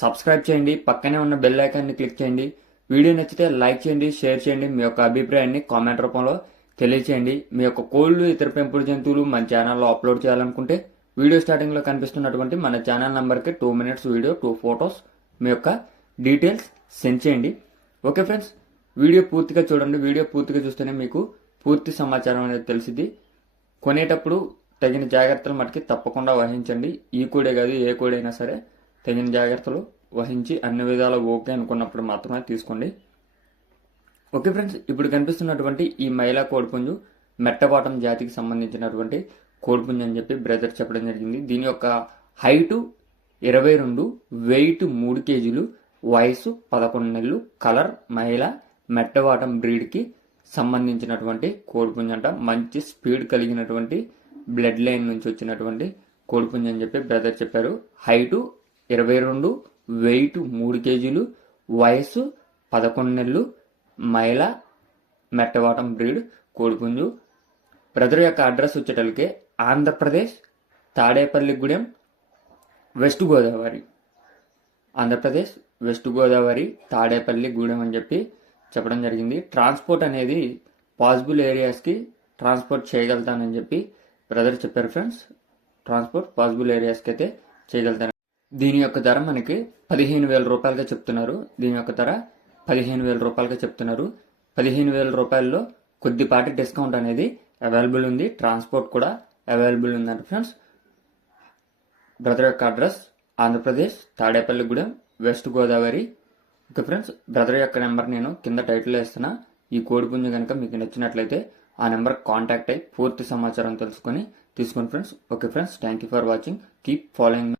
Subscribe చేయండి పక్కనే ఉన్న బెల్ ఐకాన్ని క్లిక్ చేయండి. వీడియో నచ్చితే లైక్ చేయండి షేర్ చేయండి. మీ యొక్క అభిప్రాయాన్ని కామెంట్ రూపంలో తెలియచేయండి. మీ యొక్క కోళ్ళు ఇతర పెంపుడు జంతువులు మన ఛానల్లో అప్లోడ్ చేయాలనుకుంటే వీడియో స్టార్టింగ్లో కనిపిస్తున్నటువంటి మన ఛానల్ నెంబర్కి two minutes video two photos మీ యొక్క డీటెయిల్స్ సెండ్ చేయండి. ఓకే ఫ్రెండ్స్ వీడియో పూర్తిగా చూడండి. వీడియో పూర్తిగా చూస్తేనే మీకు పూర్తి సమాచారం అనేది తెలిసింది కొనేటప్పుడు తగిన జాగ్రత్తలు మటుకి తప్పకుండా వహించండి. ఈ కోడే కాదు ఏ కోడైనా సరే. తగిన జాగ్రత్తలు వహించి అన్ని విధాలు ఓకే అనుకున్నప్పుడు మాత్రమే తీసుకోండి. ఓకే ఫ్రెండ్స్ ఇప్పుడు కనిపిస్తున్నటువంటి ఈ మహిళా కోడిపుంజు మెట్టబాటం జాతికి సంబంధించినటువంటి కోడిపుంజు అని చెప్పి బ్రదర్ చెప్పడం జరిగింది. దీని యొక్క హైటు ఇరవై రెండు వెయిట్ మూడు కేజీలు వయసు పదకొండు నెలలు కలర్ మహిళ మెట్టవాటం బ్రీడ్కి సంబంధించినటువంటి కోడిపుంజు అంట. మంచి స్పీడ్ కలిగినటువంటి బ్లడ్ లైన్ నుంచి వచ్చినటువంటి కోడిపుంజు అని చెప్పి బ్రదర్ చెప్పారు. హైటు ఇరవై రెండు వెయిట్ మూడు కేజీలు వయసు పదకొండు నెలలు మైల మెట్టవాటం బ్రీడ్ కోడిపుంజు. బ్రదర్ యొక్క అడ్రస్ వచ్చేటలకే ఆంధ్రప్రదేశ్ తాడేపల్లిగూడెం వెస్ట్ గోదావరి. ఆంధ్రప్రదేశ్ వెస్ట్ గోదావరి తాడేపల్లి గూడెం అని చెప్పి చెప్పడం జరిగింది. ట్రాన్స్పోర్ట్ అనేది పాసిబుల్ ఏరియాస్కి ట్రాన్స్పోర్ట్ చేయగలుగుతానని చెప్పి బ్రదర్ చెప్పారు ఫ్రెండ్స్. ట్రాన్స్పోర్ట్ పాసిబుల్ ఏరియాస్కి అయితే చేయగలుగుతాను దీని యొక్క ధర మనకి పదిహేను వేల రూపాయలుగా చెప్తున్నారు. దీని యొక్క ధర పదిహేను వేల రూపాయలుగా చెప్తున్నారు. పదిహేను వేల రూపాయల్లో కొద్దిపాటి డిస్కౌంట్ అనేది అవైలబుల్ ఉంది. ట్రాన్స్పోర్ట్ కూడా అవైలబుల్ ఉందంట ఫ్రెండ్స్. బ్రదర్ యొక్క address Andhra Pradesh Tadepalligudem west Godavari. Okay friends brother యొక్క నెంబర్ నేను కింద టైటిల్లో ఇస్తున్నా ఈ కోడిపుంజు కనుక మీకు నచ్చినట్లయితే ఆ నెంబర్ కాంటాక్ట్ అయ్యి పూర్తి సమాచారం తెలుసుకొని తీసుకోండి friends. Okay friends thank you for watching keep following